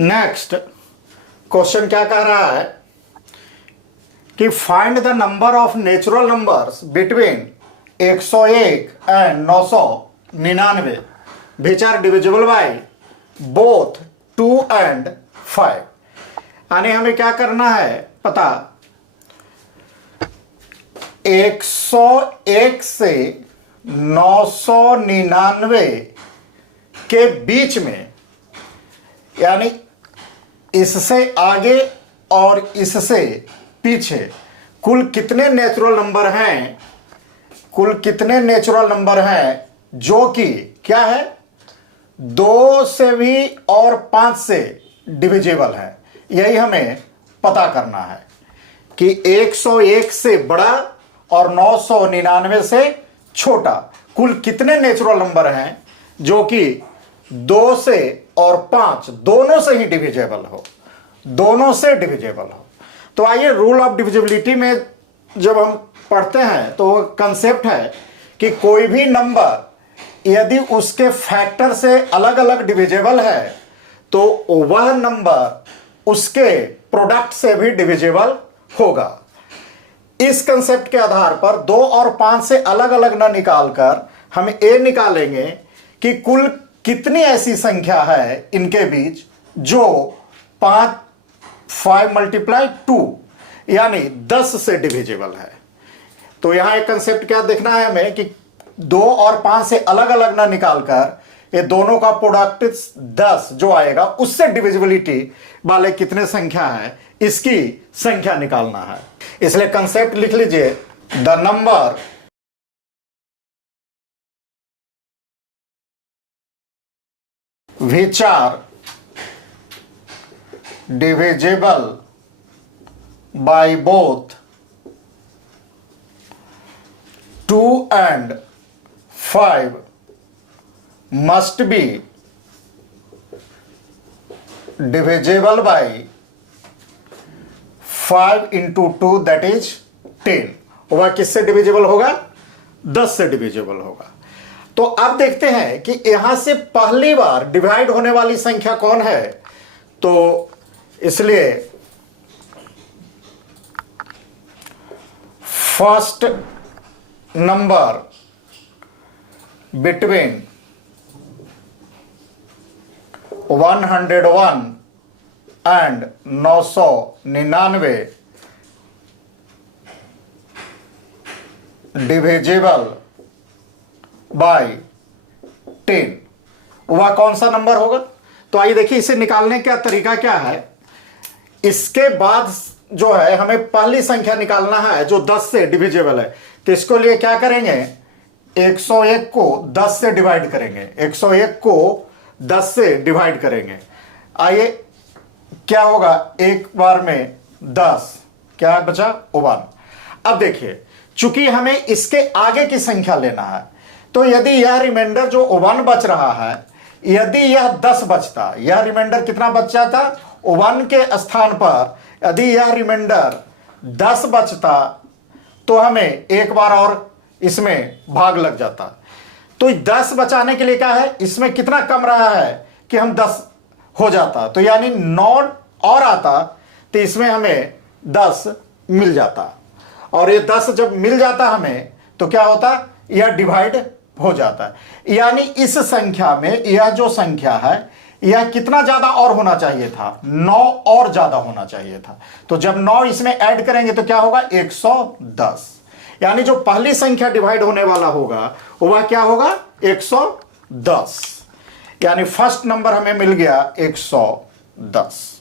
Next question क्या कह रहा है कि find the number of natural numbers between 101 and 999 which are divisible by both 2 and 5। यानी हमें क्या करना है पता, 101 से 999 के बीच में, यानी इससे आगे और इससे पीछे कुल कितने नेचुरल नंबर हैं, कुल कितने नेचुरल नंबर हैं जो कि क्या है 2 से भी और 5 से डिविजिबल है। यही हमें पता करना है कि 101 से बड़ा और 999 से छोटा कुल कितने नेचुरल नंबर हैं जो कि 2 से और 5 दोनों से ही डिविजिबल हो, दोनों से डिविजिबल हो। तो आइए रूल ऑफ डिविजिबिलिटी में जब हम पढ़ते हैं तो कंसेप्ट है कि कोई भी नंबर यदि उसके फैक्टर से अलग अलग डिविजिबल है तो वह नंबर उसके प्रोडक्ट से भी डिविजिबल होगा। इस कंसेप्ट के आधार पर 2 और 5 से अलग अलग न निकालकर हम ये निकालेंगे कि कुल कितनी ऐसी संख्या है इनके बीच जो 5 मल्टीप्लाई 2 यानी 10 से डिविजिबल है। तो यहां एक कंसेप्ट क्या देखना है हमें कि 2 और 5 से अलग अलग ना निकालकर ये दोनों का प्रोडक्ट 10 जो आएगा उससे डिविजिबिलिटी वाले कितने संख्या है इसकी संख्या निकालना है। इसलिए कंसेप्ट लिख लीजिए, the number which are divisible by both 2 and 5 must be divisible by 5 into 2 that is 10। वह किससे डिविजिबल होगा, 10 से डिविजिबल होगा। तो अब देखते हैं कि यहां से पहली बार डिवाइड होने वाली संख्या कौन है। तो इसलिए first number between 101 and 999 divisible by 10, वह कौन सा नंबर होगा। तो आइए देखिए इसे निकालने का तरीका क्या है। इसके बाद जो है हमें पहली संख्या निकालना है जो 10 से डिविजिबल है। तो इसको लिए क्या करेंगे, 101 को 10 से डिवाइड करेंगे, 101 को 10 से डिवाइड करेंगे। आइए क्या होगा, एक बार में 10, क्या बचा 1। अब देखिए चूंकि हमें इसके आगे की संख्या लेना है तो यदि यह रिमाइंडर जो 1 बच रहा है, यदि यह 10 बचता, यह रिमाइंडर कितना बच जाता 1 के स्थान पर यदि यह रिमाइंडर 10 बचता तो हमें एक बार और इसमें भाग लग जाता। तो 10 बचाने के लिए क्या है, इसमें कितना कम रहा है कि हम 10 हो जाता, तो यानी 9 और आता तो इसमें हमें 10 मिल जाता। और ये 10 जब मिल जाता हमें तो क्या होता, यह डिवाइड हो जाता है। यानी इस संख्या में यह जो संख्या है यह कितना ज्यादा और होना चाहिए था, 9 और ज्यादा होना चाहिए था। तो जब 9 इसमें ऐड करेंगे तो क्या होगा 110। यानी जो पहली संख्या डिवाइड होने वाला होगा वह क्या होगा 110। यानी फर्स्ट नंबर हमें मिल गया 110।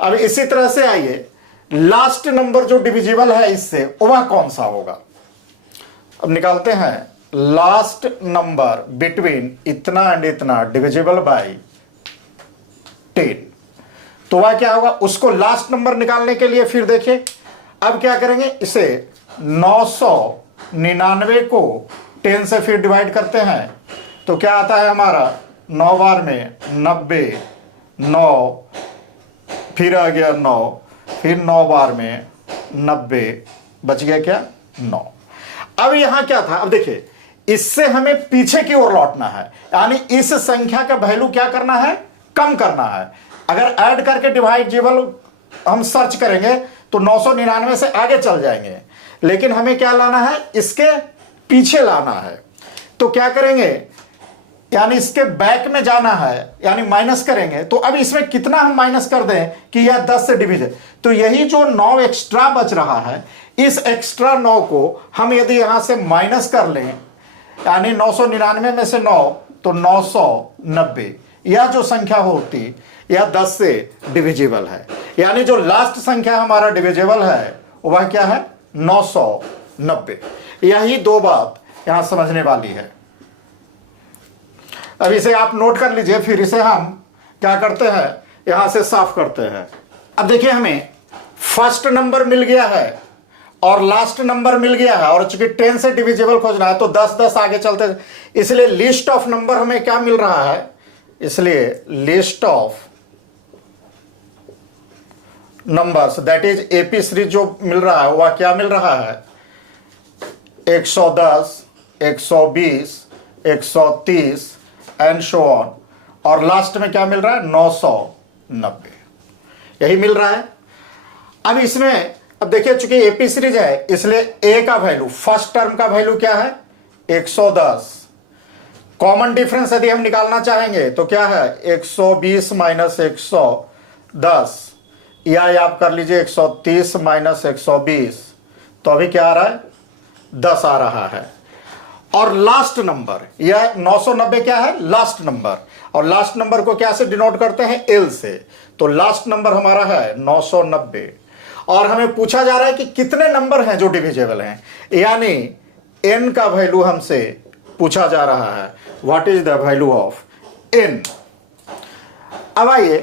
अब इसी तरह से आइए लास्ट नंबर जो डिविजिबल है इससे वह कौन सा होगा। अब निकालते हैं लास्ट नंबर बिटवीन इतना एंड इतना डिविजिबल बाय 10। तो वह क्या होगा, उसको लास्ट नंबर निकालने के लिए फिर देखिए अब क्या करेंगे, इसे 999 को 10 से फिर डिवाइड करते हैं तो क्या आता है हमारा 9 बार में 90, 9 फिर आ गया 9, फिर 9 बार में 90, बच गया क्या 9। अब यहां क्या था, अब देखिए इससे हमें पीछे की ओर लौटना है, यानी इस संख्या का वैल्यू क्या करना है, कम करना है। अगर ऐड करके डिविजिबल हम सर्च करेंगे तो 999 से आगे चल जाएंगे, लेकिन हमें क्या लाना है, इसके पीछे लाना है। तो क्या करेंगे, यानी इसके बैक में जाना है, यानी माइनस करेंगे। तो अब इसमें कितना हम माइनस कर दें कि यह 10 से डिविजन, तो यही जो 9 एक्स्ट्रा बच रहा है, इस एक्स्ट्रा 9 को हम यदि यहां से माइनस कर लें, यानी 999 में से 9 तो 990, यह जो संख्या होती यह 10 से डिविजिबल है। यानी जो लास्ट संख्या हमारा डिविजिबल है वह क्या है, 990। यही दो बात यहां समझने वाली है। अब इसे आप नोट कर लीजिए, फिर इसे हम क्या करते हैं, यहां से साफ करते हैं। अब देखिए, हमें फर्स्ट नंबर मिल गया है और लास्ट नंबर मिल गया है, और चूंकि 10 से डिविजिबल खोजना है तो 10 आगे चलते, इसलिए लिस्ट ऑफ नंबर हमें क्या मिल रहा है, इसलिए list of numbers that is AP series जो मिल रहा है वह क्या मिल रहा है, 110, 120, 130 एंड सो ऑन, और लास्ट में क्या मिल रहा है, 990, यही मिल रहा है। अब इसमें अब देखिए, चूंकि एपी सीरीज है इसलिए ए का वैल्यू, फर्स्ट टर्म का वैल्यू क्या है, 110। कॉमन डिफरेंस यदि हम निकालना चाहेंगे तो क्या है, 120 माइनस 110, या आप कर लीजिए 130 माइनस 120, तो अभी क्या आ रहा है, 10 आ रहा है। और लास्ट नंबर, यह 990 क्या है, लास्ट नंबर, और लास्ट नंबर को क्या से डिनोट करते हैं, एल से। तो लास्ट नंबर हमारा है 990, और हमें पूछा जा रहा है कि कितने नंबर हैं जो डिविजिबल हैं, यानी n का वैल्यू हमसे पूछा जा रहा है, what is the value of n। अब आइए,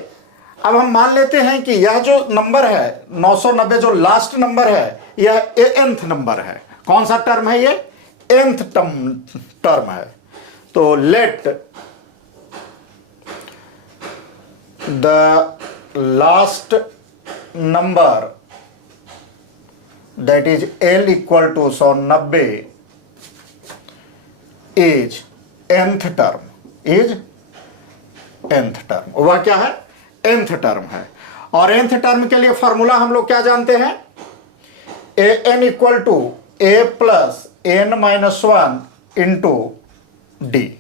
अब हम मान लेते हैं कि यह जो नंबर है 990, जो लास्ट नंबर है, यह nth नंबर है। कौन सा टर्म है, ये nth टर्म है। तो let the last number that is l equal to 190 is nth term, is nth term, वह क्या है, nth टर्म है। और nth टर्म के लिए फॉर्मूला हम लोग क्या जानते हैं, an equal to a plus n minus 1 into D.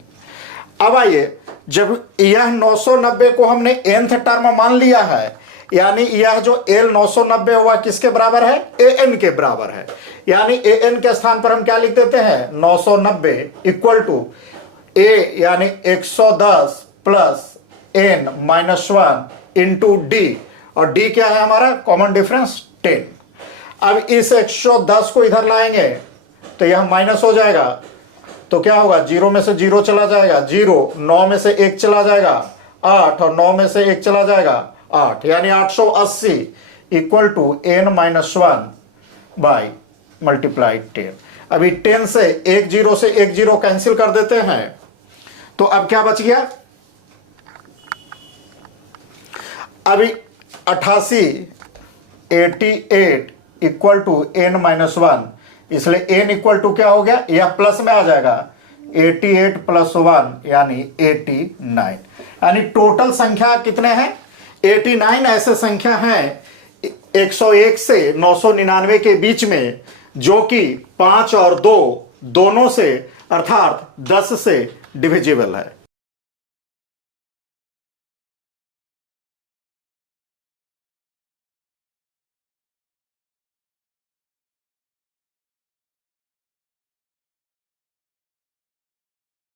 अब आइए, जब यह 990 को हमने nth टर्म मान लिया है, यानी यह जो l 990 हुआ किसके बराबर है, an के बराबर है। यानी an के स्थान पर हम क्या लिख देते हैं, 990 इक्वल टू a यानी 110 plus n minus 1 into D, और डी क्या है हमारा, कॉमन डिफरेंस 10। अब इस 110 को इधर लाएंगे तो यह माइनस हो जाएगा, तो क्या होगा, 0 में से 0 चला जाएगा 0, 9 में से 1 चला जाएगा 8, और 9 में से 1 चला जाएगा 8, यानी 880 equal to n minus 1 by multiply 10। अभी 10 से 1 0 से 1 0 कैंसिल कर देते हैं, तो अब क्या बच गया, अभी 88 इक्वल टू n माइनस 1, इसलिए n इक्वल टू क्या हो गया, यह प्लस में आ जाएगा, 88 प्लस 1 यानी 89। यानी टोटल संख्या कितने हैं, 89 ऐसे संख्या हैं 101 से 999 के बीच में, जो कि 5 और 2 दोनों से अर्थात 10 से डिविजिबल है।